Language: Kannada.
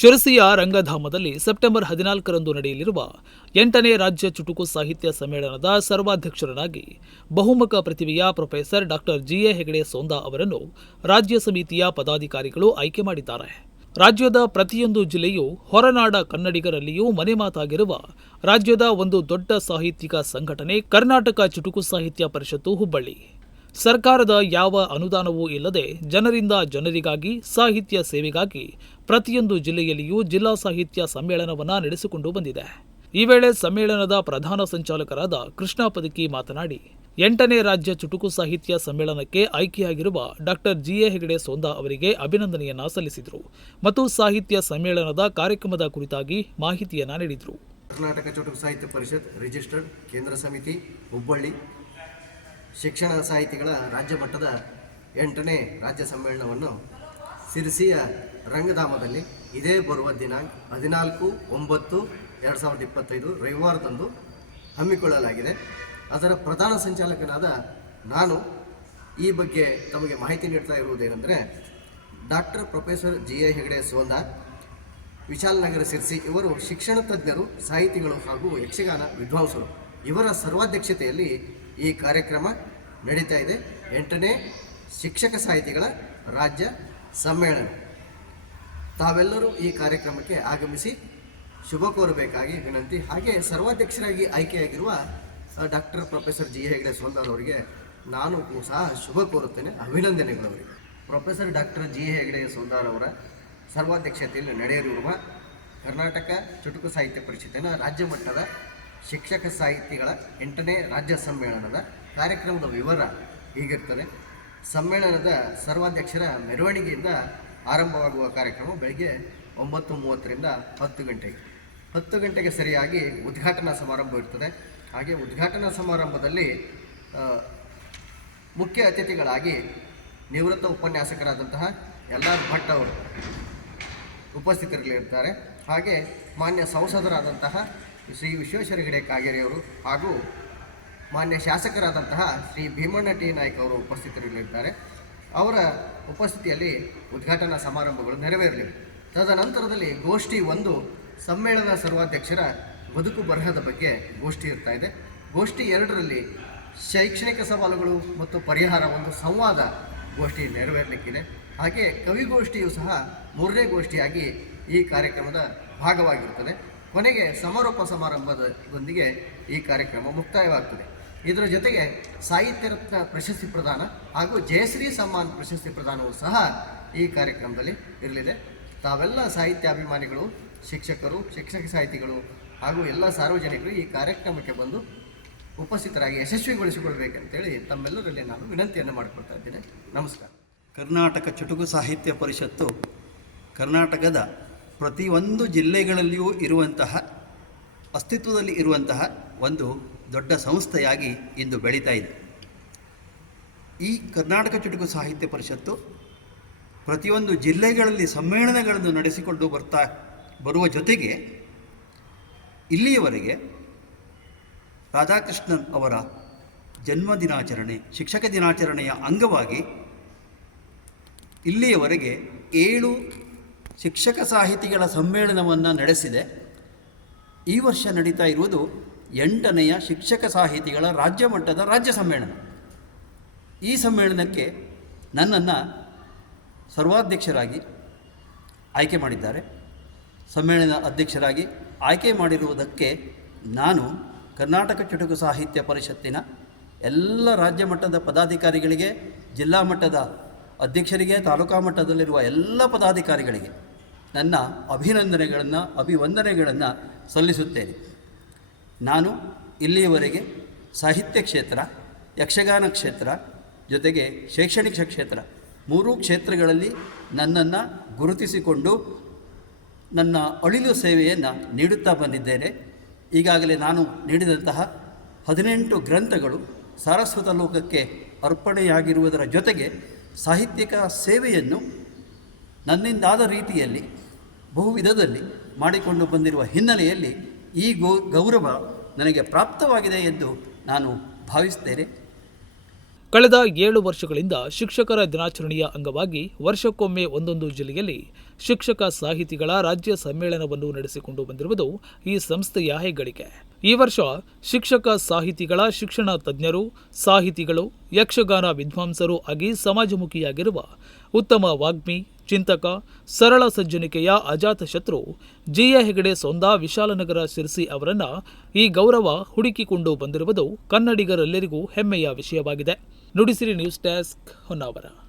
ಶಿರಸಿಯ ರಂಗಧಾಮದಲ್ಲಿ ಸೆಪ್ಟೆಂಬರ್ ಹದಿನಾಲ್ಕರಂದು ನಡೆಯಲಿರುವ ಎಂಟನೇ ರಾಜ್ಯ ಚುಟುಕು ಸಾಹಿತ್ಯ ಸಮ್ಮೇಳನದ ಸರ್ವಾಧ್ಯಕ್ಷರನಾಗಿ ಬಹುಮುಖ ಪ್ರತಿಭೆಯ professor doctor G A Hegde Sonda ಅವರನ್ನು ರಾಜ್ಯ ಸಮಿತಿಯ ಪದಾಧಿಕಾರಿಗಳು ಆಯ್ಕೆ ಮಾಡಿದ್ದಾರೆ. ರಾಜ್ಯದ ಪ್ರತಿಯೊಂದು ಜಿಲ್ಲೆಯು ಹೊರನಾಡ ಕನ್ನಡಿಗರಲ್ಲಿಯೂ ಮನೆ ಮಾತಾಗಿರುವ ರಾಜ್ಯದ ಒಂದು ದೊಡ್ಡ ಸಾಹಿತ್ಯಿಕ ಸಂಘಟನೆ ಕರ್ನಾಟಕ ಚುಟುಕು ಸಾಹಿತ್ಯ ಪರಿಷತ್ತು ಹುಬ್ಬಳ್ಳಿ. ಸರ್ಕಾರದ ಯಾವ ಅನುದಾನವೂ ಇಲ್ಲದೆ ಜನರಿಂದ ಜನರಿಗಾಗಿ ಸಾಹಿತ್ಯ ಸೇವೆಗಾಗಿ ಪ್ರತಿಯೊಂದು ಜಿಲ್ಲೆಯಲ್ಲಿಯೂ ಜಿಲ್ಲಾ ಸಾಹಿತ್ಯ ಸಮ್ಮೇಳನವನ್ನು ನಡೆಸಿಕೊಂಡು ಬಂದಿದೆ. ಈ ವೇಳೆ ಸಮ್ಮೇಳನದ ಪ್ರಧಾನ ಸಂಚಾಲಕರಾದ ಕೃಷ್ಣ ಪದಕಿ ಮಾತನಾಡಿ, ಎಂಟನೇ ರಾಜ್ಯ ಚುಟುಕು ಸಾಹಿತ್ಯ ಸಮ್ಮೇಳನಕ್ಕೆ ಆಯ್ಕೆಯಾಗಿರುವ ಡಾಕ್ಟರ್ ಜಿಎ ಹೆಗಡೆ ಸೋಂದಾ ಅವರಿಗೆ ಅಭಿನಂದನೆಯನ್ನ ಸಲ್ಲಿಸಿದರು ಮತ್ತು ಸಾಹಿತ್ಯ ಸಮ್ಮೇಳನದ ಕಾರ್ಯಕ್ರಮದ ಕುರಿತಾಗಿ ಮಾಹಿತಿಯನ್ನ ನೀಡಿದರು. ಕರ್ನಾಟಕ ಚುಟುಕು ಸಾಹಿತ್ಯ ಪರಿಷತ್ ರಿಜಿಸ್ಟರ್ಡ್ ಕೇಂದ್ರ ಸಮಿತಿ, ಹುಬ್ಬಳ್ಳಿ ಶಿಕ್ಷಣ ಸಾಹಿತಿಗಳ ರಾಜ್ಯ ಮಟ್ಟದ ಎಂಟನೇ ರಾಜ್ಯ ಸಮ್ಮೇಳನವನ್ನು ಸಿರಿಸಿಯ ರಂಗಧಾಮದಲ್ಲಿ ಇದೇ ಬರುವ ದಿನಾಂಕ ಹದಿನಾಲ್ಕು, ಒಂಬತ್ತು, ಎರಡು ಸಾವಿರದ ಇಪ್ಪತ್ತೈದು ರವಿವಾರದಂದು ಹಮ್ಮಿಕೊಳ್ಳಲಾಗಿದೆ. ಅದರ ಪ್ರಧಾನ ಸಂಚಾಲಕನಾದ ನಾನು ಈ ಬಗ್ಗೆ ತಮಗೆ ಮಾಹಿತಿ ನೀಡ್ತಾ ಇರುವುದೇನೆಂದರೆ doctor professor G A Hegde Sonda Vishalnagar Sirsi ಇವರು ಶಿಕ್ಷಣ ತಜ್ಞರು, ಸಾಹಿತಿಗಳು ಹಾಗೂ ಯಕ್ಷಗಾನ ವಿದ್ವಾಂಸರು. ಇವರ ಸರ್ವಾಧ್ಯಕ್ಷತೆಯಲ್ಲಿ ಈ ಕಾರ್ಯಕ್ರಮ ನಡೀತಾ ಇದೆ. ಎಂಟನೇ ಶಿಕ್ಷಕ ಸಾಹಿತಿಗಳ ರಾಜ್ಯ ಸಮ್ಮೇಳನ. ತಾವೆಲ್ಲರೂ ಈ ಕಾರ್ಯಕ್ರಮಕ್ಕೆ ಆಗಮಿಸಿ ಶುಭ ಕೋರಬೇಕಾಗಿ ವಿನಂತಿ. ಹಾಗೆ ಸರ್ವಾಧ್ಯಕ್ಷರಾಗಿ ಆಯ್ಕೆಯಾಗಿರುವ doctor professor G Hegde Sondar ಅವರಿಗೆ ನಾನು ಸಹ ಶುಭ ಕೋರುತ್ತೇನೆ. ಅಭಿನಂದನೆಗಳು ಅವರಿಗೆ professor doctor G Hegde Sondar ಅವರ ಸರ್ವಾಧ್ಯಕ್ಷತೆಯಲ್ಲಿ ನಡೆಯಲಿರುವ ಕರ್ನಾಟಕ ಚುಟುಕು ಸಾಹಿತ್ಯ ಪರಿಷತ್ತಿನ ರಾಜ್ಯ ಮಟ್ಟದ ಶಿಕ್ಷಕ ಸಾಹಿತಿಗಳ ಎಂಟನೇ ರಾಜ್ಯ ಸಮ್ಮೇಳನದ ಕಾರ್ಯಕ್ರಮದ ವಿವರ ಹೀಗಿರ್ತದೆ. ಸಮ್ಮೇಳನದ ಸರ್ವಾಧ್ಯಕ್ಷರ ಮೆರವಣಿಗೆಯಿಂದ ಆರಂಭವಾಗುವ ಕಾರ್ಯಕ್ರಮ ಬೆಳಗ್ಗೆ ಒಂಬತ್ತು ಮೂವತ್ತರಿಂದ ಹತ್ತು ಗಂಟೆಗೆ. ಹತ್ತು ಗಂಟೆಗೆ ಸರಿಯಾಗಿ ಉದ್ಘಾಟನಾ ಸಮಾರಂಭ ಇರ್ತದೆ. ಹಾಗೆ ಉದ್ಘಾಟನಾ ಸಮಾರಂಭದಲ್ಲಿ ಮುಖ್ಯ ಅತಿಥಿಗಳಾಗಿ ನಿವೃತ್ತ ಉಪನ್ಯಾಸಕರಾದಂತಹ ಎಲ್ ಆರ್ ಭಟ್ ಅವರು ಉಪಸ್ಥಿತರಲ್ಲಿರ್ತಾರೆ ಹಾಗೆ ಮಾನ್ಯ ಸಂಸದರಾದಂತಹ ಶ್ರೀ ವಿಶ್ವೇಶ್ವರ ಹೆಗಡೆ ಕಾಗೇರಿಯವರು ಹಾಗೂ ಮಾನ್ಯ ಶಾಸಕರಾದಂತಹ ಶ್ರೀ ಭೀಮಣ್ಣ ಟಿ ನಾಯ್ಕ ಅವರು ಉಪಸ್ಥಿತರಿರಲಿದ್ದಾರೆ. ಅವರ ಉಪಸ್ಥಿತಿಯಲ್ಲಿ ಉದ್ಘಾಟನಾ ಸಮಾರಂಭಗಳು ನೆರವೇರಲಿವೆ. ತದನಂತರದಲ್ಲಿ ಗೋಷ್ಠಿ ಒಂದು ಸಮ್ಮೇಳನ ಸರ್ವಾಧ್ಯಕ್ಷರ ಬದುಕು ಬರಹದ ಬಗ್ಗೆ ಗೋಷ್ಠಿ ಇರ್ತಾ ಇದೆ. ಗೋಷ್ಠಿ ಎರಡರಲ್ಲಿ ಶೈಕ್ಷಣಿಕ ಸವಾಲುಗಳು ಮತ್ತು ಪರಿಹಾರ ಒಂದು ಸಂವಾದ ಗೋಷ್ಠಿ ನೆರವೇರಲಿಕ್ಕಿದೆ. ಹಾಗೆ ಕವಿಗೋಷ್ಠಿಯು ಸಹ ಮೂರನೇ ಗೋಷ್ಠಿಯಾಗಿ ಈ ಕಾರ್ಯಕ್ರಮದ ಭಾಗವಾಗಿರುತ್ತದೆ ಕೊನೆಗೆ ಸಮಾರೋಪ ಸಮಾರಂಭದೊಂದಿಗೆ ಈ ಕಾರ್ಯಕ್ರಮ ಮುಕ್ತಾಯವಾಗ್ತದೆ. ಇದರ ಜೊತೆಗೆ ಸಾಹಿತ್ಯ ರತ್ನ ಪ್ರಶಸ್ತಿ ಪ್ರದಾನ ಹಾಗೂ ಜಯಶ್ರೀ ಸಮ್ಮಾನ್ ಪ್ರಶಸ್ತಿ ಪ್ರದಾನವೂ ಸಹ ಈ ಕಾರ್ಯಕ್ರಮದಲ್ಲಿ ಇರಲಿದೆ. ತಾವೆಲ್ಲ ಸಾಹಿತ್ಯಾಭಿಮಾನಿಗಳು, ಶಿಕ್ಷಕರು, ಶಿಕ್ಷಕ ಸಾಹಿತಿಗಳು ಹಾಗೂ ಎಲ್ಲ ಸಾರ್ವಜನಿಕರು ಈ ಕಾರ್ಯಕ್ರಮಕ್ಕೆ ಬಂದು ಉಪಸ್ಥಿತರಾಗಿ ಯಶಸ್ವಿಗೊಳಿಸಿಕೊಳ್ಬೇಕಂತೇಳಿ ತಮ್ಮೆಲ್ಲರಲ್ಲಿ ನಾನು ವಿನಂತಿಯನ್ನು ಮಾಡಿಕೊಳ್ತಾ ಇದ್ದೇನೆ. ನಮಸ್ಕಾರ. ಕರ್ನಾಟಕ ಚುಟುಕು ಸಾಹಿತ್ಯ ಪರಿಷತ್ತು ಕರ್ನಾಟಕದ ಪ್ರತಿಯೊಂದು ಜಿಲ್ಲೆಗಳಲ್ಲಿಯೂ ಇರುವಂತಹ, ಅಸ್ತಿತ್ವದಲ್ಲಿ ಇರುವಂತಹ ಒಂದು ದೊಡ್ಡ ಸಂಸ್ಥೆಯಾಗಿ ಇಂದು ಬೆಳೀತಾ ಇದೆ. ಈ ಕರ್ನಾಟಕ ಚುಟುಕು ಸಾಹಿತ್ಯ ಪರಿಷತ್ತು ಪ್ರತಿಯೊಂದು ಜಿಲ್ಲೆಗಳಲ್ಲಿ ಸಮ್ಮೇಳನಗಳನ್ನು ನಡೆಸಿಕೊಂಡು ಬರ್ತಾ, ಬರುವ ಜೊತೆಗೆ ಇಲ್ಲಿಯವರೆಗೆ ರಾಧಾಕೃಷ್ಣನ್ ಅವರ ಜನ್ಮ ದಿನಾಚರಣೆ ಶಿಕ್ಷಕ ದಿನಾಚರಣೆಯ ಅಂಗವಾಗಿ ಇಲ್ಲಿಯವರೆಗೆ ಏಳು ಶಿಕ್ಷಕ ಸಾಹಿತಿಗಳ ಸಮ್ಮೇಳನವನ್ನು ನಡೆಸಿದೆ. ಈ ವರ್ಷ ನಡೀತಾ ಇರುವುದು ಎಂಟನೆಯ ಶಿಕ್ಷಕ ಸಾಹಿತಿಗಳ ರಾಜ್ಯ ಮಟ್ಟದ ರಾಜ್ಯ ಸಮ್ಮೇಳನ. ಈ ಸಮ್ಮೇಳನಕ್ಕೆ ನನ್ನನ್ನು ಸರ್ವಾಧ್ಯಕ್ಷರಾಗಿ ಆಯ್ಕೆ ಮಾಡಿದ್ದಾರೆ. ಸಮ್ಮೇಳನ ಅಧ್ಯಕ್ಷರಾಗಿ ಆಯ್ಕೆ ಮಾಡಿರುವುದಕ್ಕೆ ನಾನು ಕರ್ನಾಟಕ ಚುಟುಕು ಸಾಹಿತ್ಯ ಪರಿಷತ್ತಿನ ಎಲ್ಲ ರಾಜ್ಯ ಮಟ್ಟದ ಪದಾಧಿಕಾರಿಗಳಿಗೆ, ಜಿಲ್ಲಾ ಮಟ್ಟದ ಅಧ್ಯಕ್ಷರಿಗೆ, ತಾಲೂಕಾ ಮಟ್ಟದಲ್ಲಿರುವ ಎಲ್ಲ ಪದಾಧಿಕಾರಿಗಳಿಗೆ ನನ್ನ ಅಭಿನಂದನೆಗಳನ್ನು, ಅಭಿವಂದನೆಗಳನ್ನು ಸಲ್ಲಿಸುತ್ತೇನೆ. ನಾನು ಇಲ್ಲಿಯವರೆಗೆ ಸಾಹಿತ್ಯ ಕ್ಷೇತ್ರ, ಯಕ್ಷಗಾನ ಕ್ಷೇತ್ರ ಜೊತೆಗೆ ಶೈಕ್ಷಣಿಕ ಕ್ಷೇತ್ರ ಮೂರೂ ಕ್ಷೇತ್ರಗಳಲ್ಲಿ ನನ್ನನ್ನು ಗುರುತಿಸಿಕೊಂಡು ನನ್ನ ಅಳಿಲು ಸೇವೆಯನ್ನು ನೀಡುತ್ತಾ ಬಂದಿದ್ದೇನೆ. ಈಗಾಗಲೇ ನಾನು ನೀಡಿದಂತಹ ಹದಿನೆಂಟು ಗ್ರಂಥಗಳು ಸಾರಸ್ವತ ಲೋಕಕ್ಕೆ ಅರ್ಪಣೆಯಾಗಿರುವುದರ ಜೊತೆಗೆ ಸಾಹಿತ್ಯಿಕ ಸೇವೆಯನ್ನು ನನ್ನಿಂದಾದ ರೀತಿಯಲ್ಲಿ ಬಹುವಿಧದಲ್ಲಿ ಮಾಡಿಕೊಂಡು ಬಂದಿರುವ ಹಿನ್ನೆಲೆಯಲ್ಲಿ ಈ ಗೌ, ಗೌರವ ನನಗೆ ಪ್ರಾಪ್ತವಾಗಿದೆ ಎಂದು ನಾನು ಭಾವಿಸ್ತೇನೆ ಕಳೆದ ಏಳು ವರ್ಷಗಳಿಂದ ಶಿಕ್ಷಕರ ದಿನಾಚರಣೆಯ ಅಂಗವಾಗಿ ವರ್ಷಕ್ಕೊಮ್ಮೆ ಒಂದೊಂದು ಜಿಲ್ಲೆಯಲ್ಲಿ ಶಿಕ್ಷಕ ಸಾಹಿತಿಗಳ ರಾಜ್ಯ ಸಮ್ಮೇಳನವನ್ನು ನಡೆಸಿಕೊಂಡು ಬಂದಿರುವುದು ಈ ಸಂಸ್ಥೆಯ ಹೆಗ್ಗಳಿಕೆ. ಈ ವರ್ಷ ಶಿಕ್ಷಕ ಸಾಹಿತಿಗಳ ಶಿಕ್ಷಣ ತಜ್ಞರು, ಸಾಹಿತಿಗಳು, ಯಕ್ಷಗಾನ ವಿದ್ವಾಂಸರು ಆಗಿ ಸಮಾಜಮುಖಿಯಾಗಿರುವ ಉತ್ತಮ ವಾಗ್ಮಿ, ಚಿಂತಕ, ಸರಳ ಸಜ್ಜನಿಕೆಯ ಅಜಾತಶತ್ರು ಎ ಹೆಗಡೆ ಸೊಂದ ವಿಶಾಲನಗರ ಶಿರಸಿ ಅವರನ್ನ ಈ ಗೌರವ ಹುಡುಕಿಕೊಂಡು ಬಂದಿರುವುದು ಕನ್ನಡಿಗರೆಲ್ಲರಿಗೂ ಹೆಮ್ಮೆಯ ವಿಷಯವಾಗಿದೆ. Nudisiri news desk Honnavar.